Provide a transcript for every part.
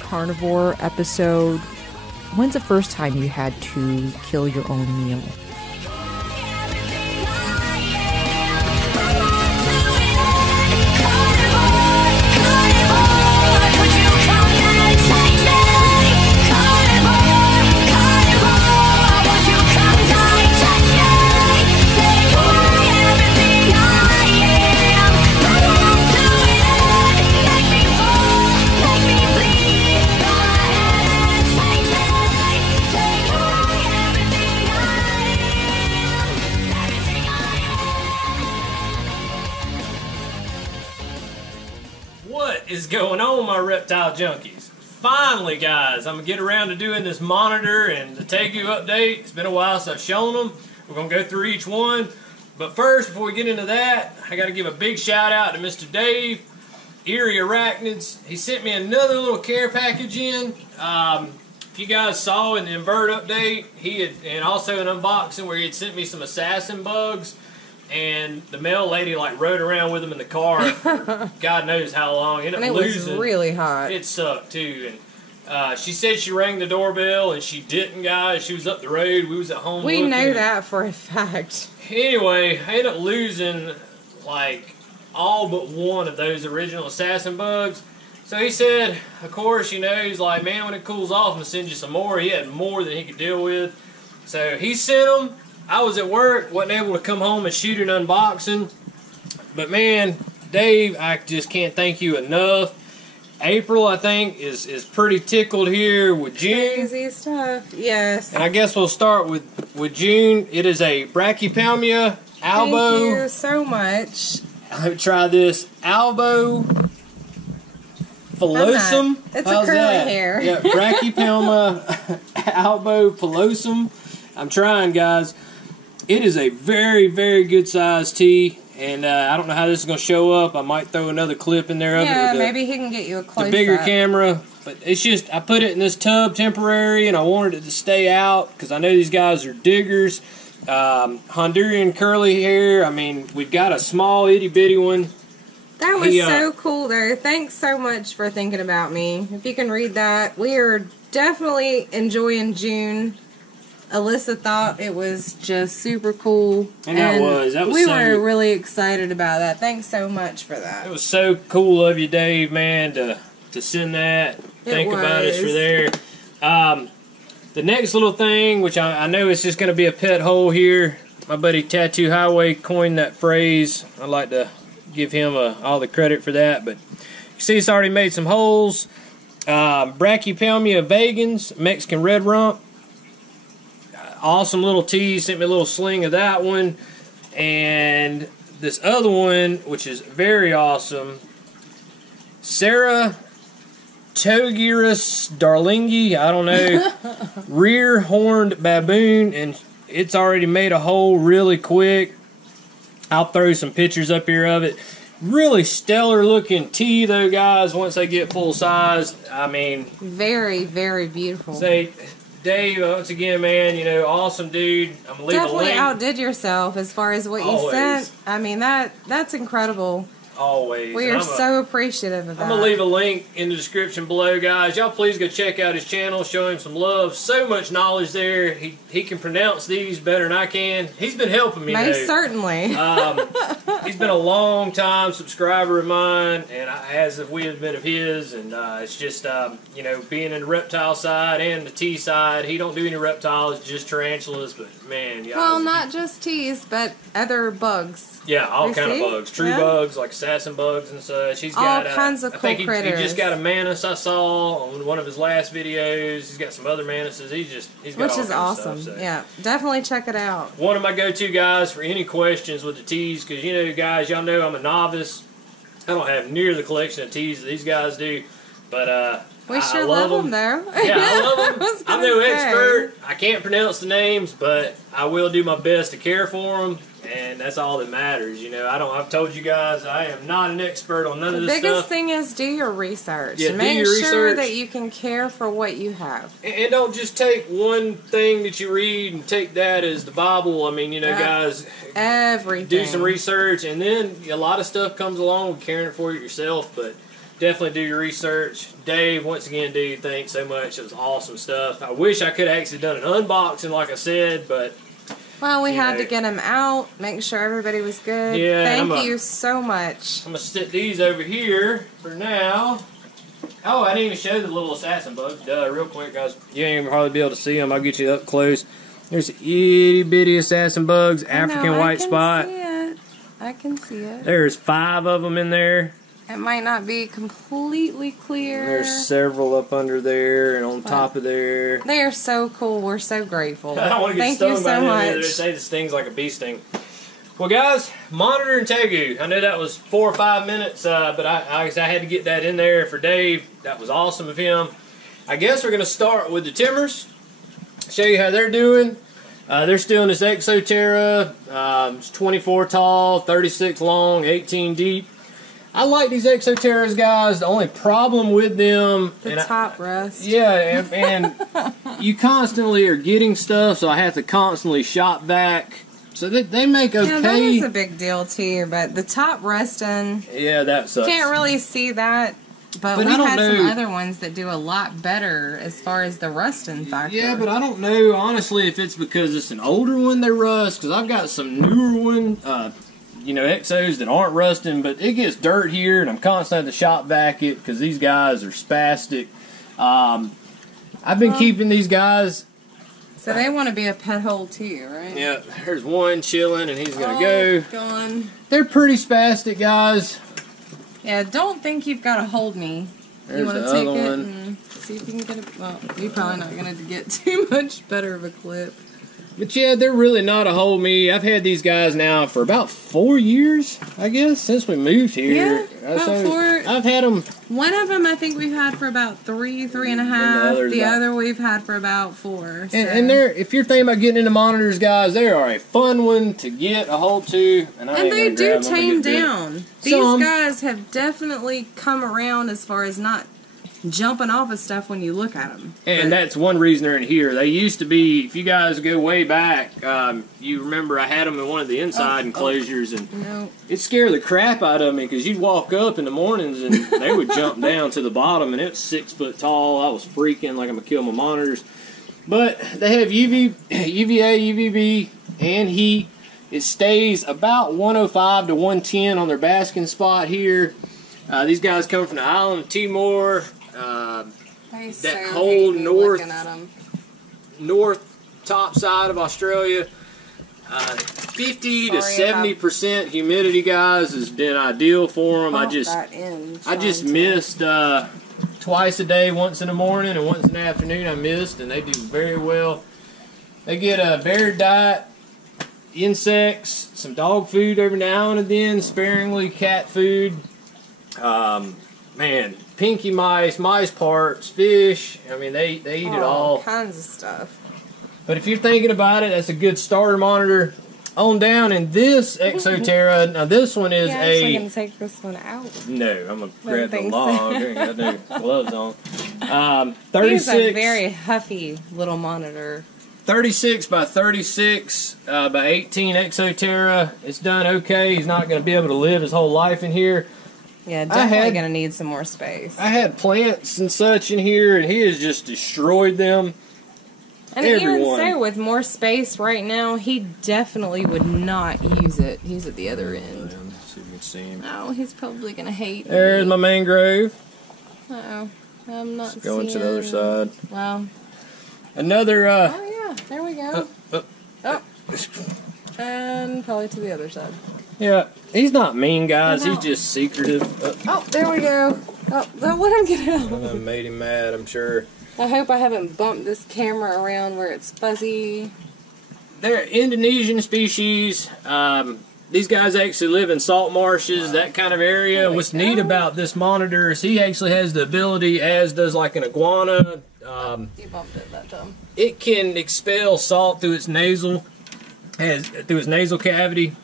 carnivore episode. When's the first time you had to kill your own meal? Is going on, my reptile junkies? Finally, guys, I'm gonna get around to doing this monitor and the Tegu update. It's been a while since I've shown them. We're gonna go through each one, but first, before we get into that, I gotta give a big shout out to Mr. Dave, Eeriearachnids. He sent me another little care package in. If you guys saw in the invert update, he had, and also an unboxing where he had sent me some assassin bugs. And the mail lady like rode around with them in the car for God knows how long. And it was really hot. It sucked too. And she said she rang the doorbell and she didn't, guys. She was up the road. We was at home. We know that for a fact. Anyway, I ended up losing like all but one of those original assassin bugs. So he said, of course, you know, he's like, man, when it cools off, I'm gonna send you some more. He had more than he could deal with. So he sent them. I was at work, wasn't able to come home and shoot an unboxing. But man, Dave, I just can't thank you enough. April, I think, is pretty tickled here with June. Crazy stuff, yes. And I guess we'll start with June. It is a Brachypelmia albo. Thank you so much. Let me try this. Albo philosum. It's a curly hair. Yeah, Brachypelma albo philosum. I'm trying, guys. It is a very, very good size tee, and I don't know how this is going to show up. I might throw another clip in there of it. Yeah, maybe he can get you a close the bigger camera. But it's just, I put it in this tub temporary, and I wanted it to stay out because I know these guys are diggers. Honduran curly hair. I mean, we've got a small itty bitty one. That was so cool, though. Thanks so much for thinking about me. If you can read that, we are definitely enjoying June. Alyssa thought it was just super cool. And that was we were really excited about that. Thanks so much for that. It was so cool of you, Dave, man, to send that. Think about us for there. The next little thing, which I know it's just going to be a pet hole here. My buddy Tattoo Highway coined that phrase. I'd like to give him all the credit for that. But you see it's already made some holes. Brachypelmia vagans, Mexican red rump. Awesome little tee. Sent me a little sling of that one. And this other one, which is very awesome. Sarah Togirus darlingi, I don't know. Rear horned baboon. And it's already made a hole really quick. I'll throw some pictures up here of it. Really stellar looking tee though, guys, once they get full size. I mean, very, very beautiful. Say, Dave, once again, man, you know, awesome dude. I'm gonna leave a link. Definitely outdid yourself as far as what you sent. I mean, that's incredible. Always. We are so appreciative of that. I'm going to leave a link in the description below, guys. Y'all please go check out his channel. Show him some love. So much knowledge there. He can pronounce these better than I can. He's been helping me, Most certainly. He's been a long time subscriber of mine, and as if we have been of his. And it's just, you know, being in the reptile side and the tea side. He don't do any reptiles, just tarantulas. But, man, yeah. Well, not just teas, but other bugs. Yeah, all kind of bugs. True bugs, like assassin bugs and such. He's got all kinds of cool critters. He just got a mantis I saw on one of his last videos. He's got some other mantises. He's got which all is awesome. Of stuff, so. Yeah, definitely check it out. One of my go-to guys for any questions with the teas, because you know, guys, y'all know I'm a novice. I don't have near the collection of teas that these guys do, but we sure love them though. Yeah, I love them. I'm no expert. I can't pronounce the names, but I will do my best to care for them. And that's all that matters, you know. I've told you guys I am not an expert on none of this stuff. The biggest thing is do your research. Yeah, make sure that you can care for what you have. And don't just take one thing that you read and take that as the Bible. I mean, you know, guys, everything. Do some research, and then a lot of stuff comes along with caring for it yourself. But definitely do your research. Dave, once again, dude, thanks so much. It was awesome stuff. I wish I could have actually done an unboxing like I said, but... Well, we had to get them out, make sure everybody was good. Yeah, Thank you so much. I'm going to stick these over here for now. Oh, I didn't even show the little assassin bugs. Duh, real quick, guys. You ain't even hardly be able to see them. I'll get you up close. There's itty bitty assassin bugs, African white spot. I can see it. There's 5 of them in there. It might not be completely clear. There's several up under there and on top of there. They are so cool. We're so grateful. I don't want to get stung by them either. They say the sting's like a bee sting. Well, guys, monitor and Tegu. I know that was 4 or 5 minutes, but I had to get that in there for Dave. That was awesome of him. I guess we're going to start with the Timbers. Show you how they're doing. They're still in this Exoterra. It's 24 tall, 36 long, 18 deep. I like these Exoterras, guys. The only problem with them... The top rust. Yeah, and you constantly are getting stuff, so I have to constantly shop vac. So they make okay. Yeah, that is a big deal, too. But the top rusting... Yeah, that sucks. Can't really see that. But we've had some other ones that do a lot better as far as the rusting factor. Yeah, but I don't know, honestly, if it's because it's an older one they rust. Because I've got some newer one... you know, Exos that aren't rusting, but it gets dirt here, and I'm constantly having to shop vac it because these guys are spastic. I've been keeping these guys. So they want to be a pet hole too, right? Yeah, there's one chilling, and he's gonna go. Gone. They're pretty spastic, guys. Yeah, don't think you've got to hold me. There's you want to the take other it one. and see if you can get a. Well, you're probably not gonna get too much better of a clip. But yeah, they're really not a hold me. I've had these guys now for about 4 years, I guess, since we moved here. Yeah, about 4. I've had them. One of them I think we've had for about 3.5. The other we've had for about 4. So. And they're, if you're thinking about getting into monitors, guys, they are a fun one to get a hold to. And they do tame down. These guys have definitely come around as far as not jumping off of stuff when you look at them. And that's one reason they're in here. They used to be, if you guys go way back, you remember I had them in one of the inside enclosures, and it scared the crap out of me because you'd walk up in the mornings and they would jump down to the bottom, and it was 6 foot tall. I was freaking like I'm going to kill my monitors. But they have UVA, UVB, and heat. It stays about 105 to 110 on their basking spot here. These guys come from the island of Timor. That whole north top side of Australia. 50 to 70% humidity, guys, has been ideal for them. I just missed twice a day, once in the morning and once in the afternoon. I missed, and they do very well. They get a varied diet, insects, some dog food every now and then, sparingly cat food. Man, pinky mice, mice parts, fish. I mean, they eat it all. All kinds of stuff. But if you're thinking about it, that's a good starter monitor. On down in this Exoterra, now this one is actually going to take this one out. No, I'm going to grab the log. I ain't got no gloves on. 36. He's a very huffy little monitor. 36 by 36 by 18 Exoterra. It's done okay. He's not going to be able to live his whole life in here. Yeah, definitely going to need some more space. I had plants and such in here, and he has just destroyed them. And even so, with more space right now, he definitely would not use it. He's at the other end. See if you can see him. Oh, he's probably going to hate me. There's my mangrove. Uh-oh. I'm not seeing... Going to the other side. Wow. Another, Oh, yeah. There we go. Oh. And probably to the other side. Yeah, he's not mean, guys. He's just secretive. Oh, there we go. Oh, let him get out. I made him mad, I'm sure. I hope I haven't bumped this camera around where it's fuzzy. They're Indonesian species. These guys actually live in salt marshes, that kind of area. What's neat about this monitor is he actually has the ability, as does like an iguana. You bumped it that time. It can expel salt through its nasal cavity.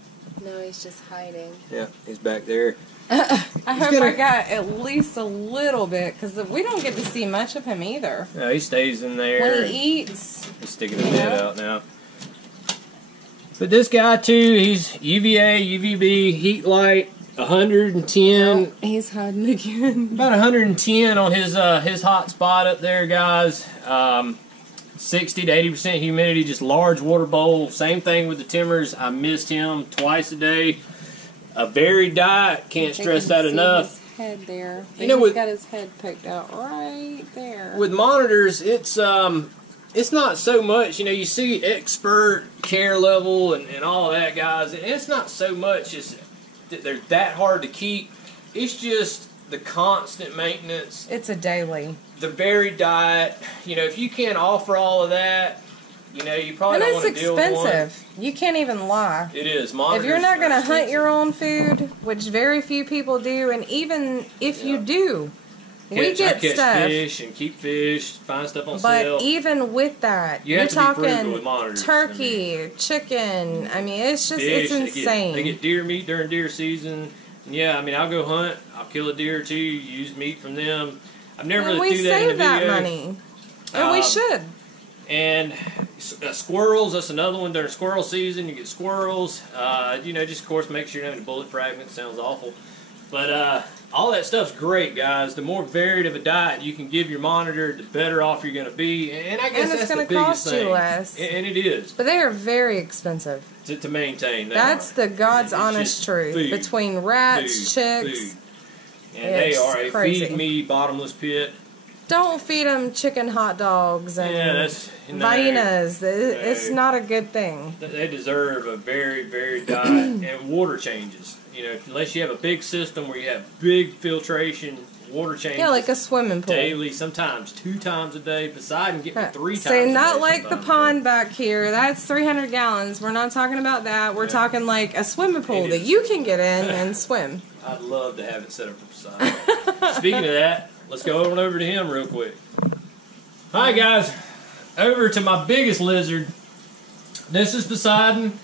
No, he's just hiding. Yeah, he's back there. I hope I got at least a little bit, because we don't get to see much of him either. No, he stays in there. When he eats. He's sticking his head out now. But this guy, too, he's UVA, UVB, heat light. 110. Oh, he's hiding again. About 110 on his hot spot up there, guys. 60 to 80% humidity, just large water bowl. Same thing with the Timbers. I missed him twice a day. A varied diet, can't stress that enough. His head there. You know, he's got his head poked out right there. With monitors, it's not so much, you see expert care level and all that, guys. It's not so much just that they're that hard to keep. It's just the constant maintenance. It's a daily. The varied diet. If you can't offer all of that, you probably don't want to deal with one. And it's expensive. You can't even lie. It is. Monitors, if you're not going to hunt your own food, which very few people do, and even if you do, we get catch stuff. Fish and keep fish, find stuff on sale. But even with that, you're talking turkey, chicken. I mean, it's just fish, it's insane. They get deer meat during deer season. And yeah, I mean, I'll go hunt. I'll kill a deer or two. Use meat from them. I've never really do that in the video. We save that money, and we should. And squirrels, that's another one during squirrel season. You get squirrels. Just of course make sure you don't have any bullet fragments. Sounds awful. But all that stuff's great, guys. The more varied of a diet you can give your monitor, the better off you're going to be. And I guess that's the biggest thing. And it's going to cost you less. And it is. But they are very expensive. To maintain. That's the God's honest truth. Food. Between rats, chicks. Food. And they are a crazy. feed me bottomless pit. Don't feed them chicken hot dogs and viennas. It's not a good thing. They deserve a very, very diet and water changes. Unless you have a big system where you have big filtration, water changes. Yeah, like a swimming pool. Daily, sometimes 2 times a day. Poseidon get me 3 times So a day. not like the pond back here. That's 300 gallons. We're not talking about that. We're talking like a swimming pool that you can get in and swim. I'd love to have it set up for Poseidon. Speaking of that, let's go over to him real quick. Hi guys, over to my biggest lizard. This is Poseidon.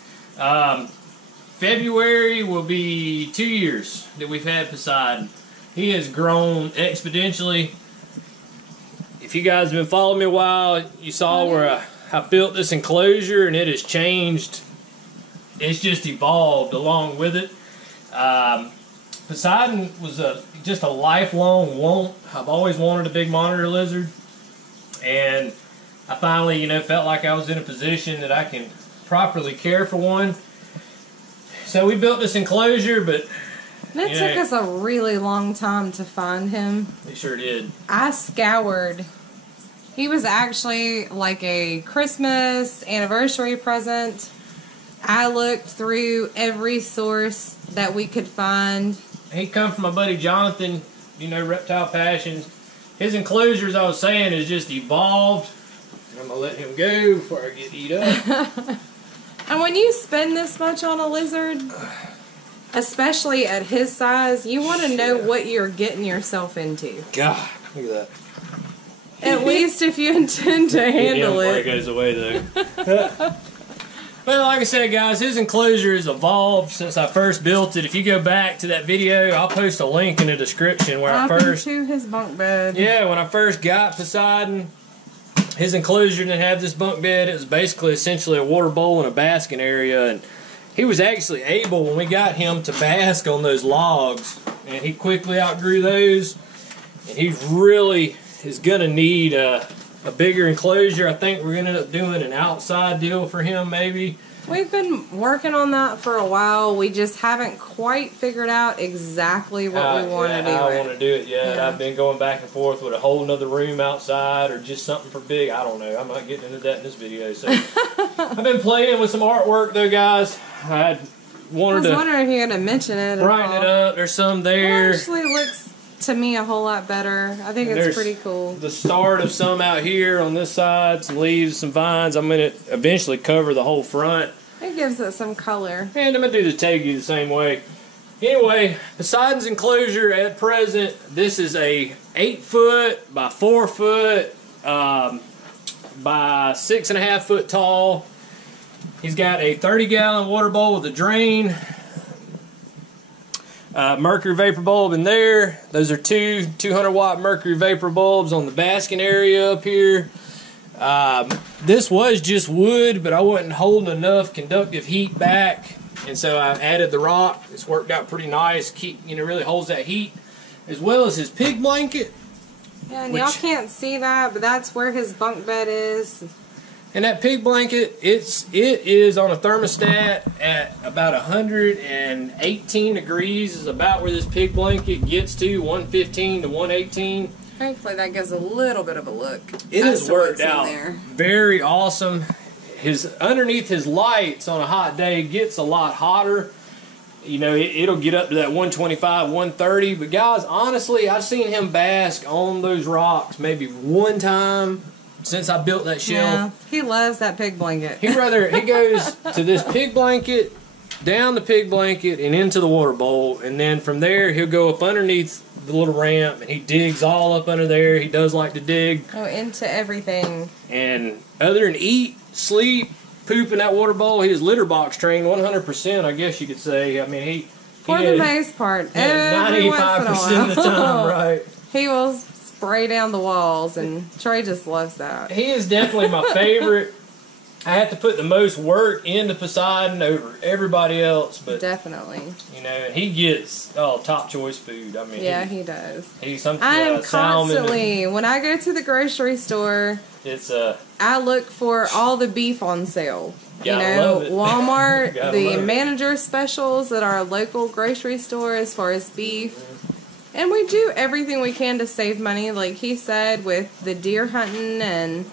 February will be 2 years that we've had Poseidon. He has grown exponentially. If you guys have been following me a while, you saw where I built this enclosure and it has changed. It's just evolved along with it. Poseidon was just a lifelong want. I've always wanted a big monitor lizard, and I finally, felt like I was in a position that I can properly care for one. So we built this enclosure, but it took us a really long time to find him. It sure did. I scoured. He was actually like a Christmas anniversary present. I looked through every source that we could find. He come from my buddy Jonathan, Reptile Passions. His enclosure, as I was saying, has just evolved. And I'm going to let him go before I get eat up. And when you spend this much on a lizard, especially at his size, you want to know what you're getting yourself into. God, look at that. At least if you intend to handle it. Before he goes away, though. Well, like I said, guys, his enclosure has evolved since I first built it. If you go back to that video, I'll post a link in the description where I first... to his bunk bed. Yeah, when I first got Poseidon, his enclosure didn't have this bunk bed. It was basically essentially a water bowl and a basking area. And he was actually able, when we got him, to bask on those logs. And he quickly outgrew those. And he really is going to need a bigger enclosure. I think we're going to end up doing an outside deal for him, maybe. We've been working on that for a while. We just haven't quite figured out exactly what we want to do. How I want to do it yet. Yeah. I've been going back and forth with a whole other room outside or just something for big. I don't know. I'm not getting into that in this video. So I've been playing with some artwork, though, guys. I was wondering if you're going to mention it. Brighten it up. There's some there. It actually looks, to me, a whole lot better. I think it's pretty cool. The start of some out here on this side, some leaves, some vines. I'm going to eventually cover the whole front. It gives it some color. And I'm going to do the Tegu the same way. Anyway, Poseidon's enclosure at present, this is a 8-foot by 4-foot by 6.5 foot tall. He's got a 30-gallon water bowl with a drain. Mercury vapor bulb in there. Those are two 200-watt mercury vapor bulbs on the basking area up here. This was just wood, but I wasn't holding enough conductive heat back And so I added the rock. It's worked out pretty nice. Really holds that heat, as well as his pig blanket. Yeah, and y'all can't see that, but that's where his bunk bed is. And that pig blanket, it is on a thermostat at about 118 degrees is about where this pig blanket gets to, 115 to 118. Thankfully, that gives a little bit of a look. It has worked out very awesome. Underneath his lights on a hot day gets a lot hotter. It'll get up to that 125, 130. But guys, honestly, I've seen him bask on those rocks maybe one time since I built that shelf. Yeah, he loves that pig blanket. He goes to this pig blanket, down the pig blanket, and into the water bowl. And then from there, he'll go up underneath the little ramp, and he digs all up under there. He does like to dig. Oh, into everything. And other than eat, sleep, poop in that water bowl, he is litter box trained 100%, I guess you could say. I mean, for the most part, 95% of the time, right? He will spray down the walls, and Trey just loves that. He is definitely my favorite. I have to put the most work into Poseidon over everybody else, but definitely, and he gets top choice food. I mean, yeah, he does. I am constantly when I go to the grocery store. I look for all the beef on sale. Walmart, the manager specials at our local grocery store as far as beef. And we do everything we can to save money, like he said, with the deer hunting and,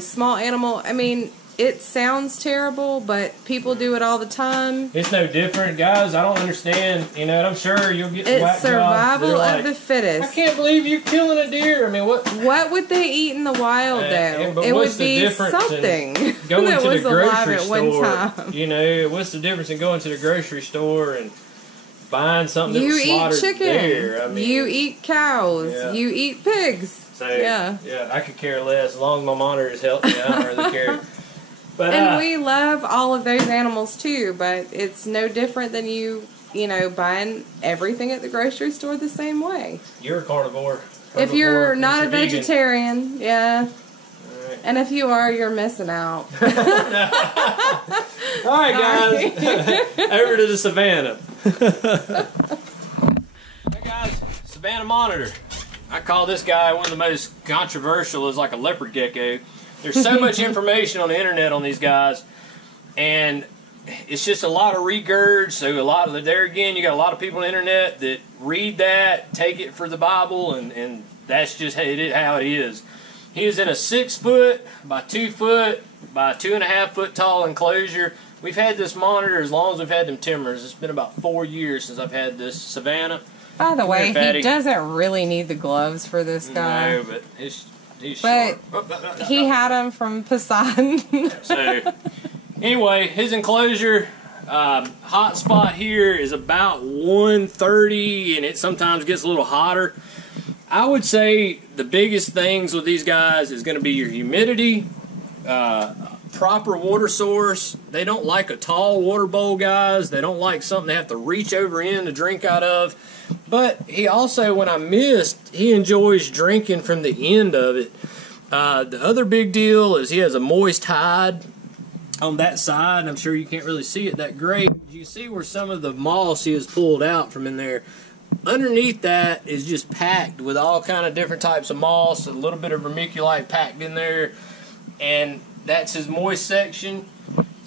small animal. I mean, it sounds terrible, but people do it all the time. It's no different, guys. I don't understand. I'm sure you'll get some It's survival of the fittest. I can't believe you're killing a deer. I mean, what would they eat in the wild, though? It would be something that was alive at one time. What's the difference in going to the grocery store and buying something that was slaughtered chicken. there? I mean, you eat cows. Yeah. You eat pigs. So, yeah, I could care less. As long as my monitor is healthy, I don't really care. But, and we love all of those animals too, but it's no different than you buying everything at the grocery store the same way. You're a carnivore. If you're not a vegetarian, yeah. Right. And if you are, you're missing out. All right, guys. Over to the Savannah. Hey, guys. Savannah monitor. I call this guy one of the most controversial, is like a leopard gecko. There's so much information on the internet on these guys, and it's just a lot of regurg. So there again, you got a lot of people on the internet that read that, take it for the Bible, and that's just how it is. He is in a 6 foot by 2 foot by 2.5 foot tall enclosure. We've had this monitor as long as we've had them timbers. It's been about 4 years since I've had this Savannah. By the way, he doesn't really need the gloves for this guy. No, but he's sharp. He had them from Poseidon. So, anyway, his enclosure hot spot here is about 130, and it sometimes gets a little hotter. I would say the biggest things with these guys is going to be your humidity, proper water source. They don't like a tall water bowl, guys. They don't like something they have to reach over in to drink out of. But he also, when I missed, he enjoys drinking from the end of it. The other big deal is he has a moist hide on that side. I'm sure you can't really see it that great. You see where some of the moss he has pulled out from in there. Underneath that is just packed with all kind of different types of moss, a little bit of vermiculite packed in there, and that's his moist section.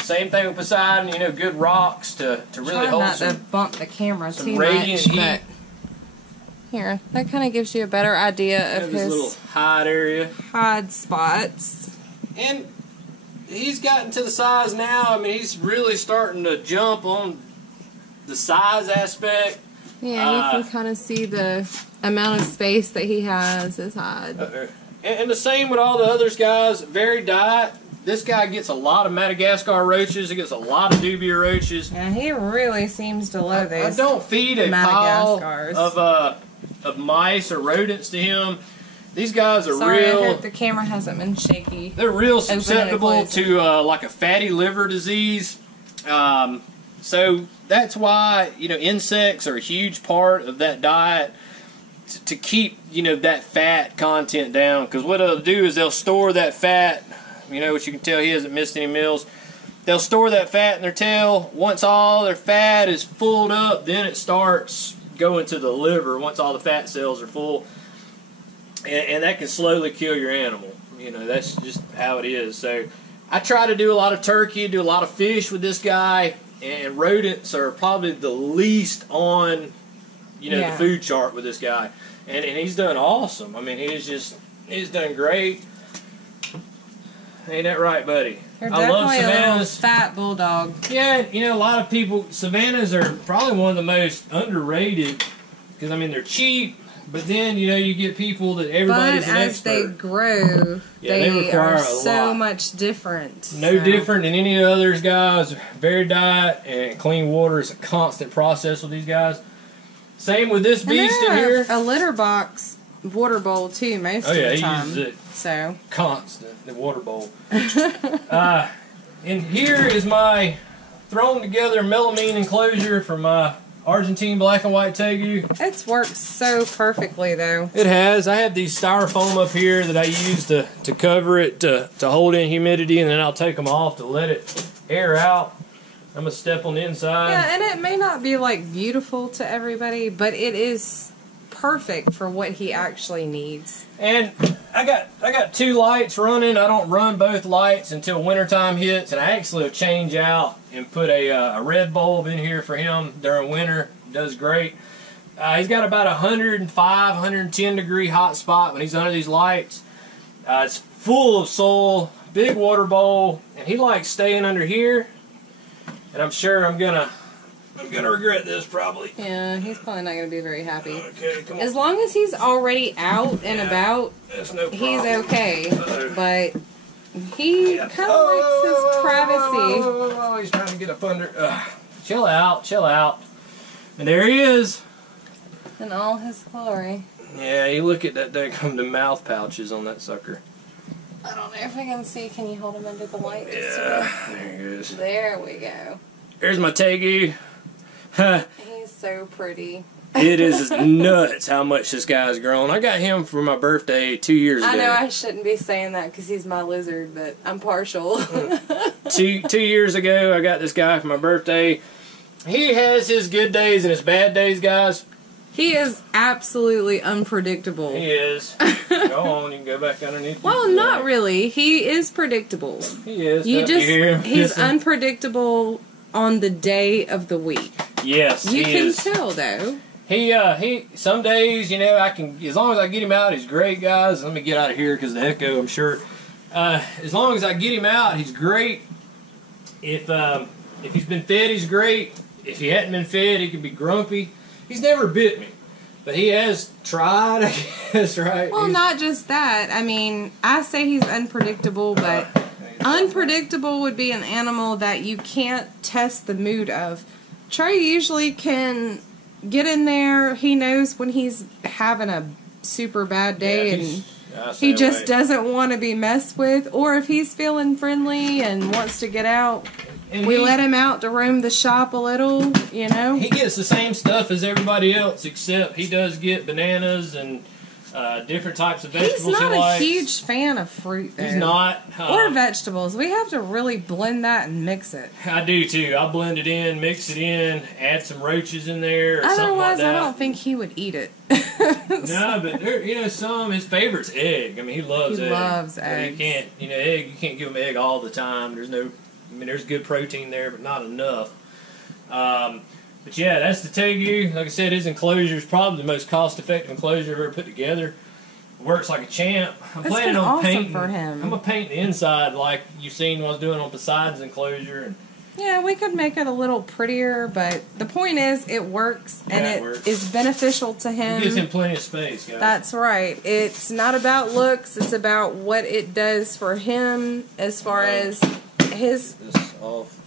Same thing with Poseidon, good rocks to really hold not to bump the camera too radiant much, heat. Here, that kind of gives you a better idea of his little hide area, hide spots. And he's gotten to the size now. I mean, he's really starting to jump on the size aspect. Yeah, you can kind of see the amount of space that he has his hide. And the same with all the others, guys. Varied diet. This guy gets a lot of Madagascar roaches. He gets a lot of dubia roaches. Yeah, he really seems to love these. I don't feed a pile of mice or rodents to him. These guys are Sorry, real. I hope the camera hasn't been shaky. They're real susceptible to like a fatty liver disease. So that's why insects are a huge part of that diet to keep that fat content down. Because what they'll do is they'll store that fat. Which you can tell he hasn't missed any meals. they'll store that fat in their tail. Once all their fat is fulled up, then it starts going to the liver once all the fat cells are full. And that can slowly kill your animal. You know, that's just how it is. So I try to do a lot of turkey, do a lot of fish with this guy, and rodents are probably the least on, you know, the food chart with this guy. And he's done awesome. I mean, he's done great. Ain't that right, buddy? They're I love definitely a little Savannahs. fat bulldog. Yeah, you know, a lot of people, Savannahs are probably one of the most underrated because, I mean, they're cheap, but then, you know, you get people that everybody's an expert. But as they grow, they are so much different. No different than any others, guys. Varied diet and clean water is a constant process with these guys. Same with this beast in here. A litter box water bowl too most of the time. He uses it so constant, the water bowl. And here is my thrown together melamine enclosure for my Argentine black and white Tegu. It's worked so perfectly though. It has. I have these styrofoam up here that I use to cover it to hold in humidity, and then I'll take them off to let it air out. I'm going to step on the inside. Yeah, and it may not be like beautiful to everybody, but it is perfect for what he actually needs. And I got 2 lights running. I don't run both lights until wintertime hits, and I actually will change out and put a red bulb in here for him during winter. Does great. He's got about 105, 110 degree hot spot when he's under these lights. It's full of soil, big water bowl, and he likes staying under here. And I'm sure I'm gonna regret this probably. Yeah, he's probably not gonna be very happy. Okay, come on. As long as he's already out and about, that's no problem. he's okay. But he kind of likes his privacy. Oh, he's trying to get up under. Chill out, chill out. And there he is. In all his glory. Yeah, you look at that. There come the mouth pouches on that sucker. I don't know if I can see. Can you hold him under the light? Yeah, there he is. There we go. There's my Tegu. He's so pretty. It is nuts how much this guy's grown. I got him for my birthday 2 years ago. I know I shouldn't be saying that because he's my lizard, but I'm partial. two years ago, I got this guy for my birthday. He has his good days and his bad days, guys. He is absolutely unpredictable. He is. Go on, you can go back underneath. Well, not really. He is predictable. He is. He's unpredictable on the day of the week. Yes, you can tell though. He some days, you know, I can, as long as I get him out, he's great, guys. Let me get out of here because the echo, I'm sure. As long as I get him out, he's great. If he's been fed, he's great. If he hadn't been fed, he can be grumpy. He's never bit me, but he has tried, I guess, right? Well, not just that. I mean, I say he's unpredictable, but unpredictable would be an animal that you can't test the mood of. Trey usually can get in there. He knows when he's having a super bad day and he just doesn't want to be messed with, or if he's feeling friendly and wants to get out. And we let him out to roam the shop a little, you know. He gets the same stuff as everybody else, except he does get bananas and different types of vegetables. He's not a huge fan of fruit, though. He's not. Or vegetables. We have to really blend that and mix it. I do, too. I'll blend it in, mix it in, add some roaches in there or something like that. I don't think he would eat it. No, but you know, his favorite's egg. I mean, he loves egg. He loves eggs. You can't, you know, egg. You can't give him egg all the time. There's good protein there, but not enough. But yeah, that's the Tegu. Like I said, his enclosure is probably the most cost-effective enclosure I've ever put together. Works like a champ. I'm planning on painting for him. I'm gonna paint the inside like you've seen what I was doing on Poseidon's enclosure. And yeah, we could make it a little prettier, but the point is, it works and it is beneficial to him. It gives him plenty of space, guys. That's right. It's not about looks; it's about what it does for him as far as his. This is off.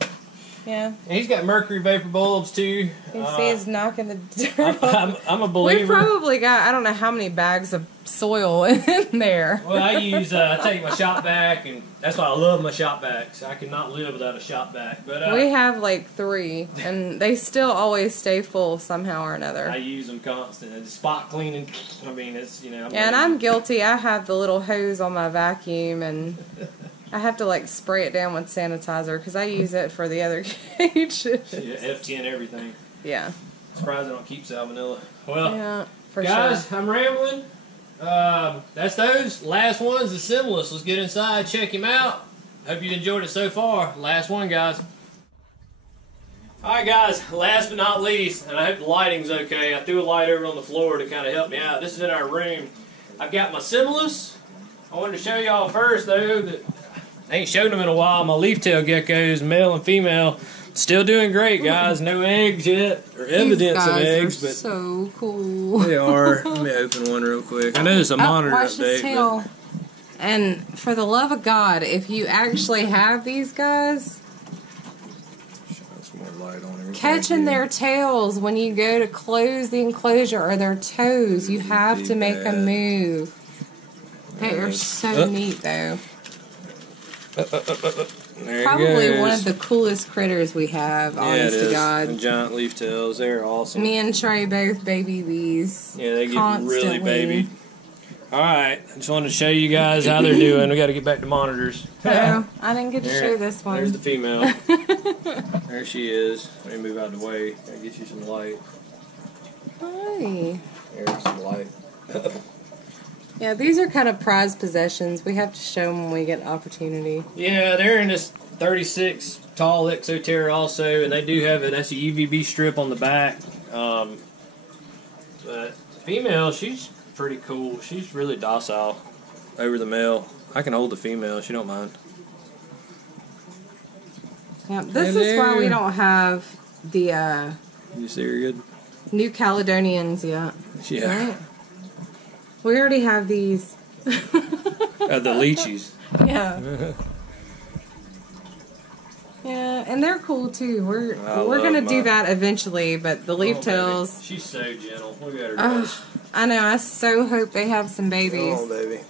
Yeah. And he's got mercury vapor bulbs too. You can see he's knocking the dirt off. I'm a believer. We've probably got, I don't know how many bags of soil in there. Well, I take my shop vac, and that's why I love my shop vacs. I could not live without a shop vac. But we have like 3, and they still always stay full somehow or another. I use them constantly. Spot cleaning. I mean, it's, you know. And I'm guilty. I have the little hose on my vacuum, and I have to like spray it down with sanitizer because I use it for the other cage. Yeah, FT and everything. Yeah. Surprised I don't keep salmonella. Well, yeah, for guys, sure. I'm rambling. That's those. Last one's the Similis. Let's get inside, check him out. Hope you enjoyed it so far. Last one, guys. Alright, guys, last but not least, and I hope the lighting's okay. I threw a light over on the floor to kind of help me out. This is in our room. I've got my Similis. I wanted to show y'all first, though, that I ain't showed them in a while. My leaf-tail geckos, male and female, still doing great, guys. No eggs yet, or evidence of eggs, but so cool. They are. Let me open one real quick. I know it's a monitor watch his update. tail. And for the love of God, if you actually have these guys, catching their tails when you go to close the enclosure or their toes, you have to make them move. They are so neat, though. Probably one of the coolest critters we have, honest to God. And giant leaf tails, they're awesome. Me and Trey both baby these. Yeah, they get constantly. really babied. Alright, I just wanted to show you guys how they're doing. We got to get back to monitors. Oh, I didn't get to show this one. There's the female. There she is. Let me move out of the way. Gotta get you some light. Hi. There's some light. Yeah, these are kind of prized possessions. We have to show them when we get opportunity. Yeah, they're in this 36 tall Exoterra also, and they do have that's a UVB strip on the back. But female, she's pretty cool. She's really docile over the male. I can hold the female. She don't mind. Yeah, this is why we don't have the You see her good? New Caledonians yet. Yeah. Right? We already have these. The lychees. Yeah. Yeah, and they're cool too. We're gonna do that eventually, but the leaf tails. She's so gentle. Look at her. I know. I so hope they have some babies. Oh, baby.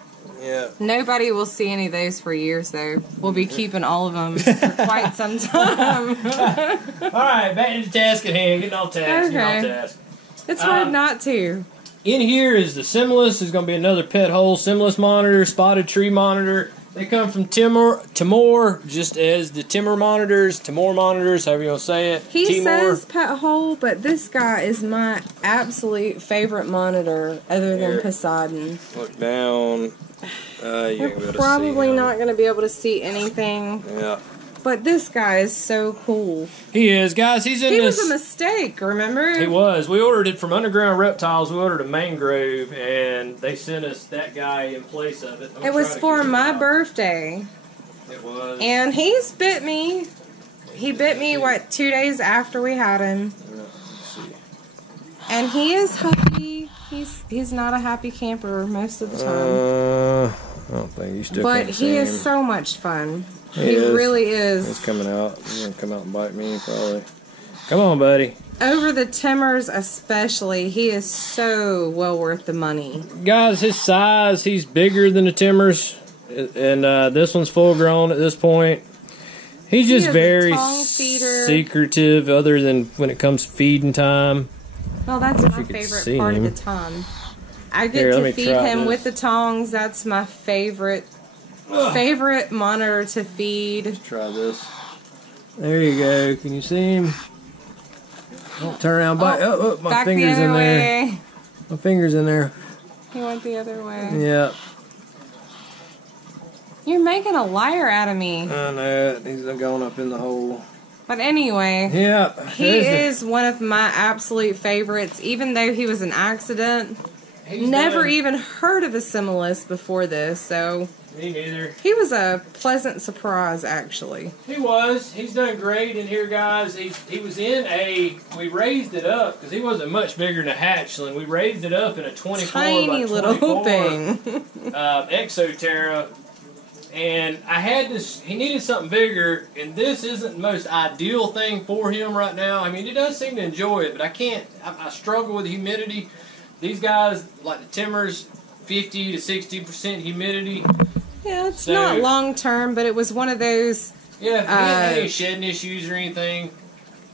Yeah. Nobody will see any of those for years, though. We'll be keeping all of them for quite some time. All right, back to the task at hand. Getting off task. Okay. It's hard not to. In here is the Similis. There's going to be another pet hole. Similis monitor, spotted tree monitor. They come from Timor, just as the Timor monitors, however you want to say it. He says pet hole, but this guy is my absolute favorite monitor other than Poseidon. Look down. We're probably not going to be able to see anything. Yeah. But this guy is so cool. He is, guys. He was a mistake, remember? He was. We ordered it from Underground Reptiles. We ordered a Mangrove, and they sent us that guy in place of it. It was for my birthday. It was. And he's bit me. He bit me, 2 days after we had him. And he is happy. He's not a happy camper most of the time. I don't think you still But he is so much fun. He really is. He's coming out. He's going to come out and bite me, probably. Come on, buddy. Over the Timors especially, he is so well worth the money. Guys, his size, he's bigger than the Timors. And this one's full grown at this point. He's just very secretive other than when it comes to feeding time. Well, that's my favorite part of the time. I get to feed him with the tongs. That's my favorite monitor to feed. Let's try this. There you go. Can you see him? Don't turn around. Bite. Oh, my finger's in there. My finger's in there. He went the other way. Yeah. You're making a liar out of me. I know. He's going up in the hole. But anyway, he is one of my absolute favorites, even though he was an accident. Never even heard of a Similis before this, so... Me neither. He was a pleasant surprise, actually. He was. He's done great in here, guys. He was in we raised it up, because he wasn't much bigger than a hatchling. We raised it up in a 24 Tiny by 24 little thing. Exoterra. And I had this, he needed something bigger, and this isn't the most ideal thing for him right now. I mean, he does seem to enjoy it, but I struggle with humidity. These guys, like the Timors, 50 to 60% humidity. Yeah, it's not long term, but it was one of those. Yeah, if he had any shedding issues or anything,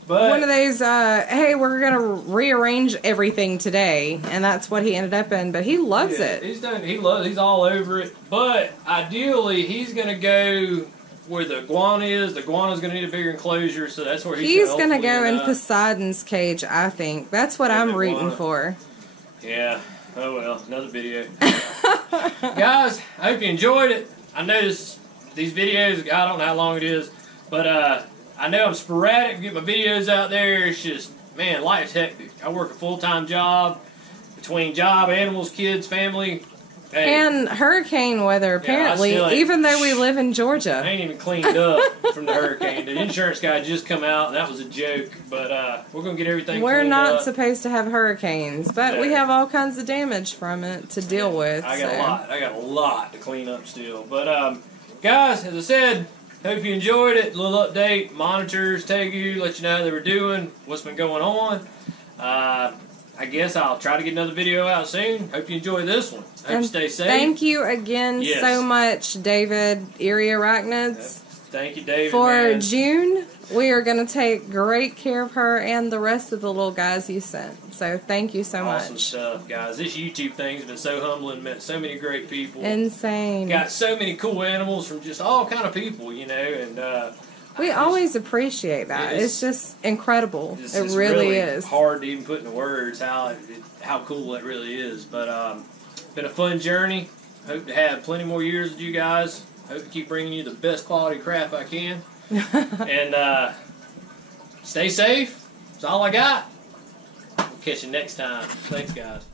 But one of those, hey, we're going to rearrange everything today. And that's what he ended up in. But he loves it. He's all over it. But ideally, he's going to go where the iguana is. The iguana's going to need a bigger enclosure, so that's where he's going to go in Poseidon's cage, I think. That's what I'm rooting for. Yeah. Oh, well. Another video. Guys, I hope you enjoyed it. I know these videos, I don't know how long it is, but I know I'm sporadic to get my videos out there. It's just, man, life's hectic. I work a full-time job, between job, animals, kids, family. Hey, and hurricane weather, apparently, even though we live in Georgia. I ain't even cleaned up from the hurricane. The insurance guy just come out, and that was a joke. But we're going to get everything cleaned up. We're not supposed to have hurricanes, but we have all kinds of damage from it to deal with. I got a lot to clean up still. But, guys, as I said, hope you enjoyed it. A little update. Monitors, Tegu, let you know how they were doing, what's been going on. I guess I'll try to get another video out soon. Hope you enjoy this one. Hope you stay safe. Thank you again so much, David, Eeriearachnids. Thank you, David. For June, we are going to take great care of her and the rest of the little guys you sent. So thank you so much. Awesome stuff, guys. This YouTube thing's been so humbling. Met so many great people. Insane. Got so many cool animals from just all kind of people, you know, and we always appreciate that. It's just incredible. It really is. Hard to even put into words how cool it really is. But been a fun journey. Hope to have plenty more years with you guys. Hope to keep bringing you the best quality crap I can. And stay safe. That's all I got. We'll catch you next time. Thanks, guys.